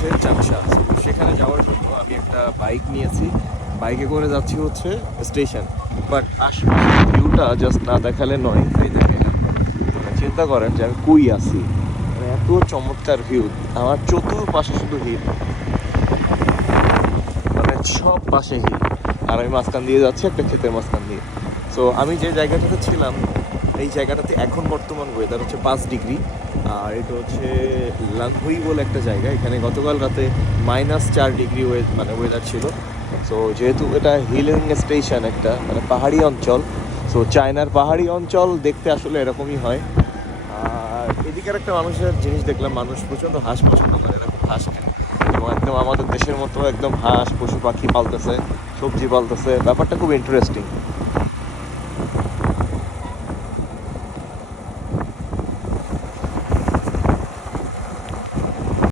হচ্ছে চাংশা। সেখানে যাওয়ার জন্য আমি একটা বাইক নিয়েছি, বাইকে করে যাচ্ছি হচ্ছে স্টেশন। বাট আশপাশের ভিউটা জাস্ট না দেখালে নয়। এই দেখেন, মানে চিন্তা করেন যে আমি কই আছি, মানে এত চমৎকার ভিউ। আমার চতুর্পাশে শুধু হিল, মানে সব পাশে হিল, আর আমি মাঝখান দিয়ে যাচ্ছি একটা ক্ষেতের মাঝখান দিয়ে। সো আমি যে জায়গাটাতে ছিলাম, এই জায়গাটাতে এখন বর্তমান ওয়েদার হচ্ছে 5 ডিগ্রি। আর এটা হচ্ছে লাংহুই বলে একটা জায়গা, এখানে গতকাল রাতে -4 ডিগ্রি মানে ওয়েদার ছিল। সো যেহেতু এটা হিলিং স্টেশন একটা, মানে পাহাড়ি অঞ্চল, সো চায়নার পাহাড়ি অঞ্চল দেখতে আসলে এরকমই হয়। আর এদিকের একটা মানুষের জিনিস দেখলাম, মানুষ প্রচণ্ড হাঁস পছন্দ করে, এরকম হাঁস খায় এবং একদম আমাদের দেশের মতো একদম হাঁস পশু পাখি পালতেছে, সবজি পালতেছে, ব্যাপারটা খুব ইন্টারেস্টিং।